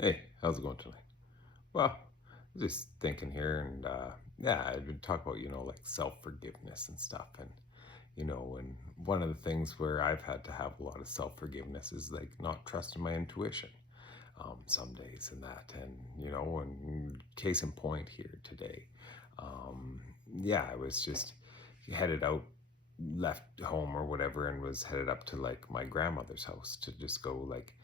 Hey, how's it going tonight? Well, I'm just thinking here, and yeah, I've been talking about like self forgiveness and stuff, and one of the things where I've had to have a lot of self forgiveness is like not trusting my intuition, some days and that, and case in point here today, um, yeah, I was just headed out, left home or whatever, and was headed up to like my grandmother's house to just go like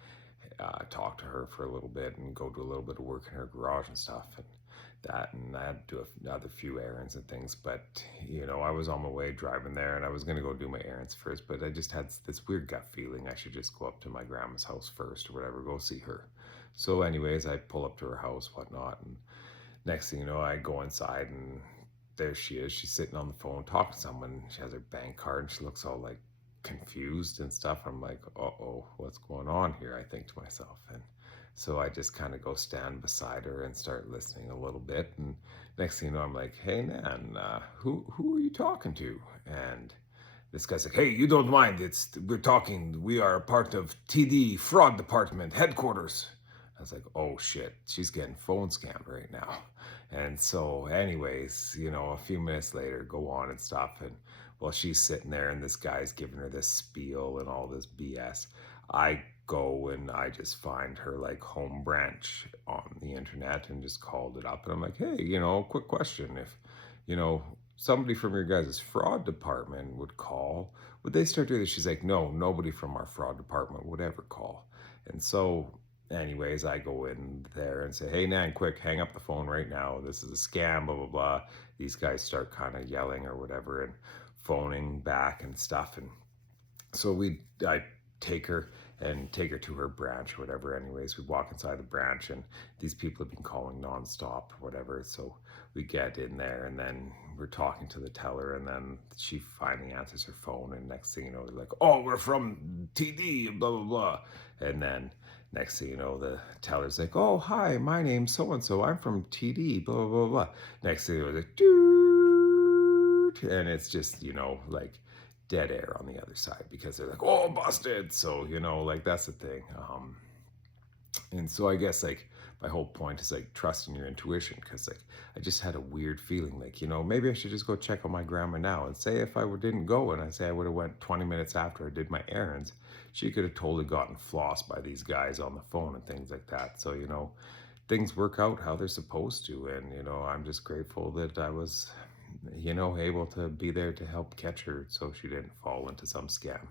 talk to her for a little bit and go do a little bit of work in her garage and stuff and I had to do another few errands and things. But I was on my way driving there, and I was going to go do my errands first, but I just had this weird gut feeling I should just go up to my grandma's house first or whatever, go see her. So anyways, I pull up to her house, whatnot, and next thing you know, I go inside, and there she is. She's sitting on the phone talking to someone. She has her bank card, and she looks all like confused and stuff. I'm like, oh, what's going on here? I think to myself. And so I just kind of go stand beside her and start listening a little bit. And next thing you know, I'm like, hey, Nan, who are you talking to? And this guy's like, hey, you don't mind. We're talking. We are part of TD Fraud Department headquarters. I was like, oh shit, she's getting phone scammed right now. And so, anyways, a few minutes later, go on and stuff. And while she's sitting there and this guy's giving her this spiel and all this BS, I go and I just find her like home branch on the internet and just called it up. And I'm like, hey, quick question. If, you know, somebody from your guys' fraud department would call, would they start doing this? She's like, no, nobody from our fraud department would ever call. And so, anyways, I go in there and say, hey, Nan, quick, hang up the phone right now. This is a scam, blah, blah, blah. These guys start kind of yelling or whatever and phoning back and stuff. And so I take her to her branch or whatever. Anyways, we walk inside the branch, and these people have been calling nonstop or whatever. So we get in there, and then we're talking to the teller, and then she finally answers her phone, and next thing you know, they're like, oh, we're from TD, blah blah blah. And then next thing you know, the teller's like, oh, hi, my name's so and so, I'm from TD, blah blah blah blah. Next thing you know, like, and it's just like dead air on the other side, because they're like, oh, busted. So like that's the thing. And so I guess like my whole point is like trusting your intuition, because like I just had a weird feeling like maybe I should just go check on my grandma now, and say if I didn't go, and I say I would have went 20 minutes after I did my errands, she could have totally gotten flossed by these guys on the phone and things like that. So things work out how they're supposed to, and I'm just grateful that I was able to be there to help catch her so she didn't fall into some scam.